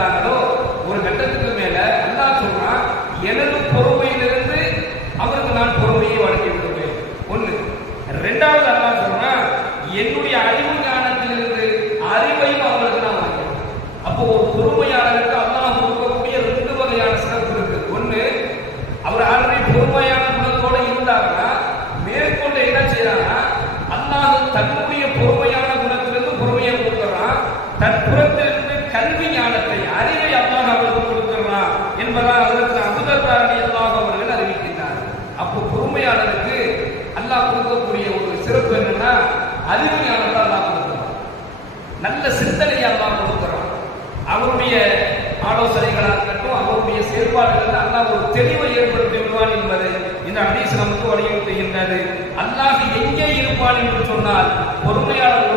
இருந்தாங்களோ ஒரு கட்டத்துக்கு மேல அல்லாஹ் சொல்றான், எனது பொறுமையிலிருந்து அவருக்கு நான் பொறுமையை வழங்கி விடுவேன். ஒண்ணு. இரண்டாவது அல்லாஹ் சொல்றான், என்னுடைய அறிவு ஞானத்திலிருந்து அறிவையும் அவருக்கு நான் வழங்குவேன். அப்போ ஒரு பொறுமையாளருக்கு அல்லாஹ் கொடுக்கக்கூடிய 2 வகையான சிறப்பு இருக்கு. ஒண்ணு, அவர் ஆல்ரெடி பொறுமையான குணத்தோட இருந்தாங்கன்னா மேற்கொண்டு என்ன செய்யறாங்கன்னா அல்லாஹ் தன்னுடைய பொறுமையான குணத்திலிருந்து பொறுமையை கொடுக்கிறான், தற்புறத்திலிருந்து கல்வி ஞானத்தை அறிவை அல்லாஹ் அவருக்கு கொடுக்கிறான் என்பதால் அதற்கு அபூதர்தாரி அல்லாஹ் அவர்கள் அறிவிக்கின்றார். அப்போ பொறுமையாளருக்கு அல்லாஹ் கொடுக்கக்கூடிய ஒரு சிறப்பு என்னன்னா அறிவு ஞானத்தை அல்லாஹ் கொடுக்கிறான், நல்ல சிந்தனையை அல்லாஹ் கொடுக்கிறான். அவருடைய ஆலோசனைகளாக இருக்கட்டும், அவருடைய செயல்பாடுகள் அல்லாஹ் ஒரு தெளிவை ஏற்படுத்தி விடுவான் என்பதை இந்த ஹதீஸ் நமக்கு வலியுறுத்துகின்றது. அல்லாஹ் எங்கே இருப்பான் என்று சொன்னால் பொறுமையாளர்